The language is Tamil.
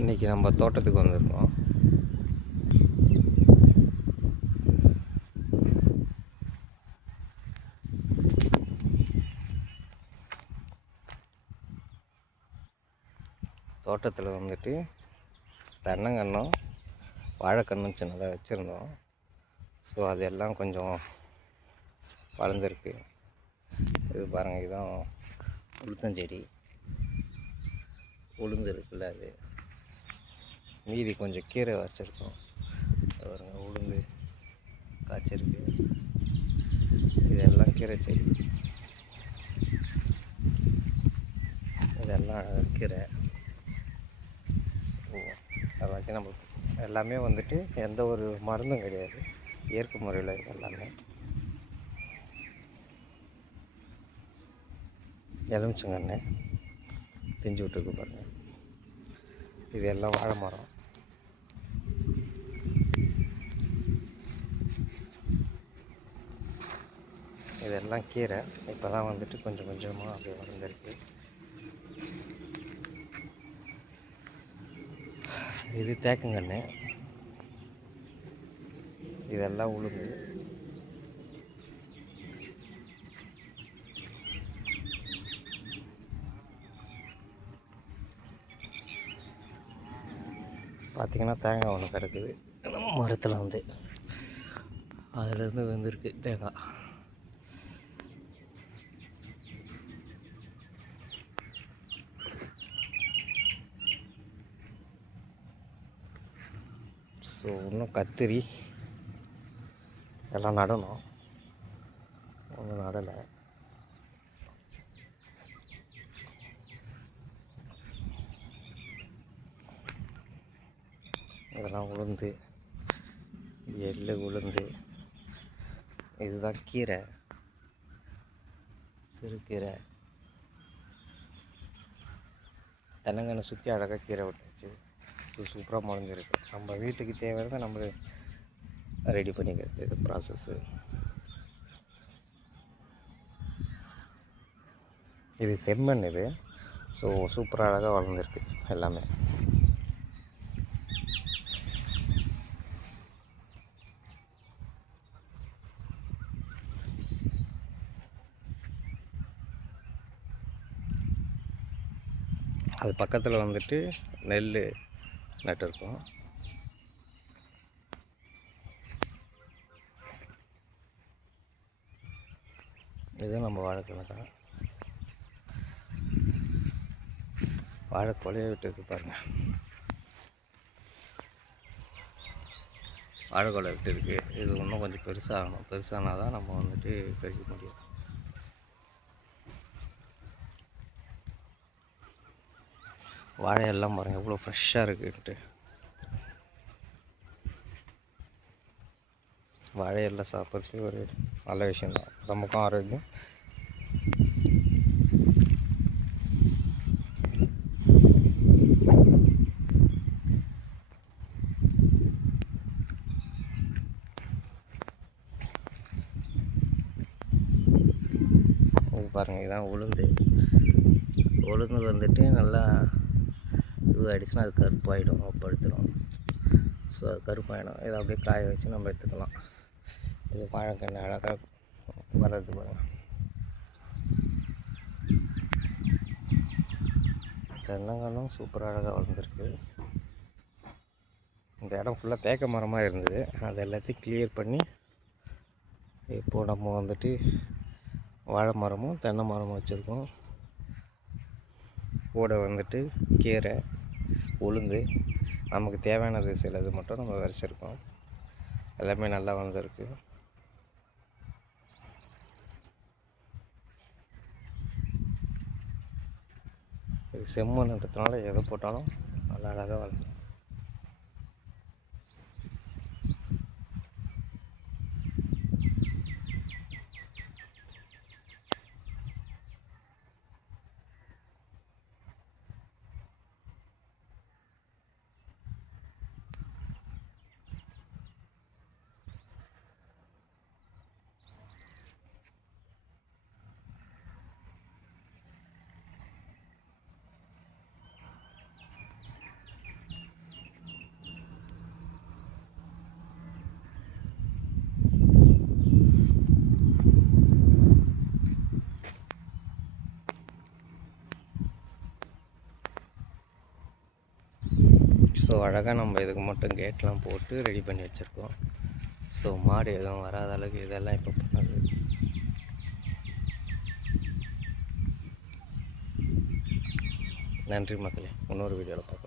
இன்றைக்கி நம்ம தோட்டத்துக்கு வந்திருக்கோம். தோட்டத்தில் வந்துட்டு தென்னங்கன்றும் வாழைக்கன்றும் சின்னதாக வச்சுருந்தோம். ஸோ அதெல்லாம் கொஞ்சம் வளர்ந்துருக்கு. இது பாருங்கள், இதுதான் உளுத்தஞ்செடி. உளுந்து இருக்குல்ல, அது மீதி கொஞ்சம் கீரை வச்சுருக்கோம். பாருங்க, உளுந்து காய்ச்சிருக்கு. இதெல்லாம் கீரை செடி, இதெல்லாம் கீரை. அதை வச்சு நம்ம எல்லாமே வந்துட்டு எந்த ஒரு மருந்தும் கிடையாது, இயற்கை முறையில் இது எல்லாமே. எலுமிச்சங்கன்று பிஞ்சு விட்டுருக்கு பாருங்கள். இது எல்லாம் வாழை மரம். இதெல்லாம் கீரை. இப்போ தான் வந்துட்டு கொஞ்சம் கொஞ்சமாக அப்படியே வளர்ந்துருக்கு. இது தேக்கங்கன்று. இதெல்லாம் உளுந்து. பார்த்திங்கன்னா தேங்காய் ஒன்று கிடக்குது மரத்தில் வந்து, அதிலேருந்து வந்துருக்கு தேங்காய். ஸோ இன்னும் கத்திரி எல்லாம் நடணும், ஒன்றும் நடலை. இதெல்லாம் உளுந்து, எள்ளு உளுந்து. இதுதான் கீரை, சிறுகீரை. தென்னங்கன்று சுற்றி அழகாக கீரை விட்டுச்சு. சூப்பராக முளைஞ்சிருக்கு. நம்ம வீட்டுக்கு தேவையான நம்ம ரெடி பண்ணிக்கிறது இது ப்ராசஸ்ஸு. இது செம்மண் இது. ஸோ சூப்பராக அழகாக வளர்ந்துருக்கு எல்லாமே. அது பக்கத்தில் வந்துட்டு நெல் நட்டுருக்கோம். இது நம்ம வாழைக்கொலை தான். வாழை கொலையை விட்டுருக்கு பாருங்கள். வாழைக்கொலை விட்டுருக்கு. இது இன்னும் கொஞ்சம் பெருசாகணும். பெருசானால் தான் நம்ம வந்துட்டு கழிக்க முடியும். வாழையெல்லாம் பாருங்கள் எவ்வளோ ஃப்ரெஷ்ஷாக இருக்குன்ட்டு. வாழையெல்லாம் சாப்பிட்றது ஒரு நல்ல விஷயந்தான், நமக்கும் ஆரோக்கியம். இது பாருங்கள், இதுதான் உளுந்து. உளுந்து வந்துட்டு நல்லா இது ஆகிடுச்சுன்னா அது கருப்பாயிடும், படுத்துடும். ஸோ அது கருப்பாயிடும். இதை அப்படியே காய வச்சு நம்ம எடுத்துக்கலாம். இது வாழைக்கன்று அழகாக வர்றது பாருங்கள். தென்னங்கன்றும் சூப்பராக அழகாக வளர்ந்துருக்கு. இந்த இடம் ஃபுல்லாக தேக்க மரமாக இருந்தது. அது எல்லாத்தையும் கிளியர் பண்ணி இப்போது நம்ம வந்துட்டு வாழை மரமும் தென்னை மரமும் வச்சுருக்கோம். கூட வந்துட்டு கீரை, உளுந்து, நமக்கு தேவையானது சிலது மட்டும் நம்ம விதைச்சிருக்கோம். எல்லாமே நல்லா வளர்ந்துருக்கு. இது செம்மண்ணுன்றதுனால எதை போட்டாலும் நல்லா அழகாக வளர்ந்து. ஸோ அழகாக நம்ம இதுக்கு மட்டும் கேட்லாம் போட்டு ரெடி பண்ணி வச்சுருக்கோம். ஸோ மாடு எதுவும் வராத அளவுக்கு இதெல்லாம் இப்போ பண்ணது. நன்றி மக்களே, இன்னொரு வீடியோவில் பார்க்கலாம்.